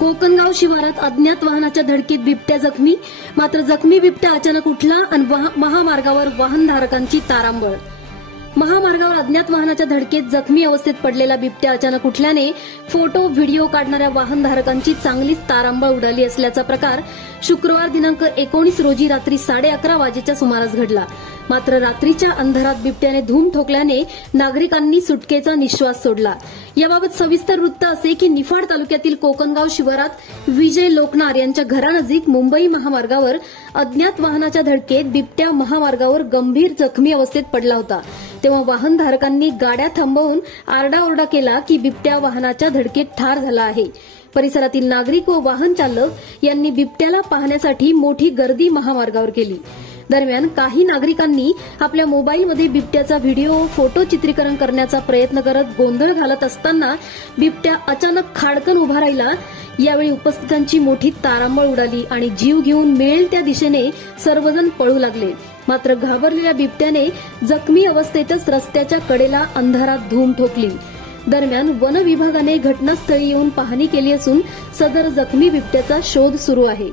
कोकणगाव शिवारात अज्ञात वाहनाच्या धडकेत बिबट्या जखमी. मात्र जखमी बिबट्या अचानक उठला आणि महामार्गावर वाहनधारकांची तारांबळ. महामार्गावर अज्ञात वाहनाच्या धडकेत जखमी अवस्थेत पडलेला बिबट्या अचानक उठल्याने फोटो व्हिडिओ काढणाऱ्या वाहनधारकांची चांगलीच तारांबळ उडाली असल्याचा प्रकार शुक्रवार दिनांक 19 रोजी रात्री 11:30 वाजेच्या सुमारास घडला. मात्र रात्रीच्या अंधारात बिबट्याने धूम ठोकल्याने नागरिकांनी सुटकेचा निश्वास सोडला. याबाबत सविस्तर वृत्त असे की निफाड तालुक्यातील कोकणगाव शिवारात विजय लोकनार यांच्या घरानजीक मुंबई महामार्गावर अज्ञात वाहनाच्या धडकेत बिबट्या महामार्गावर गंभीर जखमी अवस्थेत पडला होता. तेव्हा वाहनधारकांनी गाड्या थांबवून आरडाओरडा केला की बिबट्या वाहनाच्या धडकेत ठार झाला आहे. परिसरातील नागरिक व वाहन चालक यांनी बिबट्याला पाहण्यासाठी मोठी गर्दी महामार्गावर केली. दरम्यान काही नागरिकांनी आपल्या मोबाईलमध्ये बिबट्याचा व्हिडिओ फोटो चित्रीकरण करण्याचा प्रयत्न करत गोंधळ घालत असताना बिबट्या अचानक खाडकन उभा राहिला. यावेळी उपस्थितांची मोठी तारांबळ उडाली आणि जीव घेऊन मिळेल त्या दिशेने सर्वजण पळू लागले. मात्र घाबरलेल्या बिबट्याने जखमी अवस्थेतच रस्त्याच्या कडेला अंधारात धूम ठोकली. दरम्यान वन विभागाने घटनास्थळी येऊन पाहणी केली असून सदर जखमी बिबट्याचा शोध सुरू आहे.